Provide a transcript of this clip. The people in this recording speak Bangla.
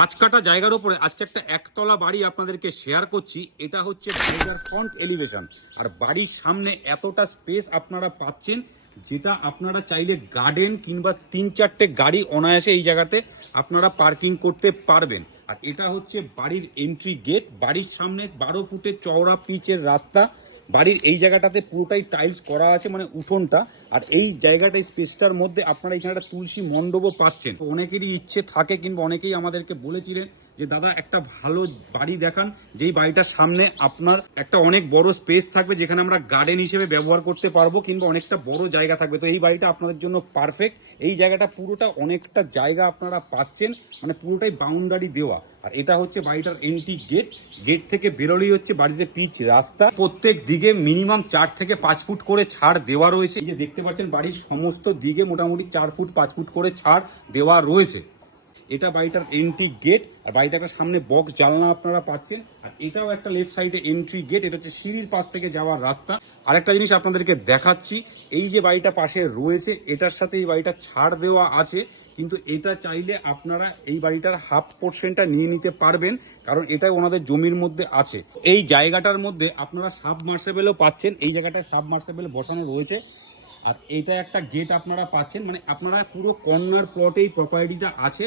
পাঁচ কাটা জায়গার উপরে আজকে একটা একতলা বাড়ি আপনাদেরকে শেয়ার করছি। এটা হচ্ছে টাইগার ফ্রন্ট এলিভেশন। আর বাড়ির সামনে এতটা স্পেস আপনারা পাচ্ছেন, যেটা আপনারা চাইলে গার্ডেন কিংবা 3-4টে গাড়ি অনায়াসে এই জায়গাতে আপনারা পার্কিং করতে পারবেন। আর এটা হচ্ছে বাড়ির এন্ট্রি গেট। বাড়ির সামনে 12 ফুটের চওড়া পিচের রাস্তা। বাড়ির এই জায়গাটাতে পুরোটাই টাইলস করা আছে, মানে উঠোনটা। আর এই জায়গাটা স্পেসটার মধ্যে আপনারা এখানে একটা তুলসী মণ্ডপও পাচ্ছেন। অনেকেরই ইচ্ছে থাকে কিংবা অনেকেই আমাদেরকে বলেছিলেন যে দাদা একটা ভালো বাড়ি দেখান, যেই বাড়িটার সামনে আপনার একটা অনেক বড় স্পেস থাকবে, যেখানে আমরা গার্ডেন হিসেবে ব্যবহার করতে পারবো কিংবা অনেকটা বড় জায়গা থাকবে। তো এই বাড়িটা আপনাদের জন্য পারফেক্ট। এই জায়গাটা পুরোটা অনেকটা জায়গা আপনারা পাচ্ছেন, মানে পুরোটাই বাউন্ডারি দেওয়া। আর এটা হচ্ছে বাড়িটার এন্ট্রি গেট। গেট থেকে বেরোলেই হচ্ছে বাড়িতে পিচ রাস্তা। প্রত্যেক দিকে মিনিমাম 4 থেকে 5 ফুট করে ছাড় দেওয়া রয়েছে। এই যে দেখতে পাচ্ছেন বাড়ির সমস্ত দিকে মোটামুটি 4 ফুট 5 ফুট করে ছাড় দেওয়া রয়েছে। এটা বাড়িটার এন্ট্রি গেট। আর বাড়িতে একটা সামনে বক্স জানলা আপনারা পাচ্ছেন। আর এটাও একটা লেফট সাইডে এন্ট্রি গেট। এটা হচ্ছে সিঁড়ির পাশ থেকে যাওয়ার রাস্তা। আরেকটা জিনিস আপনাদেরকে দেখাচ্ছি, এই যে বাড়িটা পাশে রয়েছে এটার সাথে এই বাড়িটা ছাড় দেওয়া আছে, কিন্তু এটা চাইলে আপনারা এই বাড়িটার হাফ পোর্শনটা নিয়ে নিতে পারবেন, কারণ এটা ওনাদের জমির মধ্যে আছে। এই জায়গাটার মধ্যে আপনারা সাবমার্সেবেলও পাচ্ছেন। এই জায়গাটায় সাবমার্সেবেল বসানো রয়েছে। আর এইটা একটা গেট আপনারা পাচ্ছেন, মানে আপনারা পুরো কর্নার প্লটে এই প্রপার্টিটা আছে।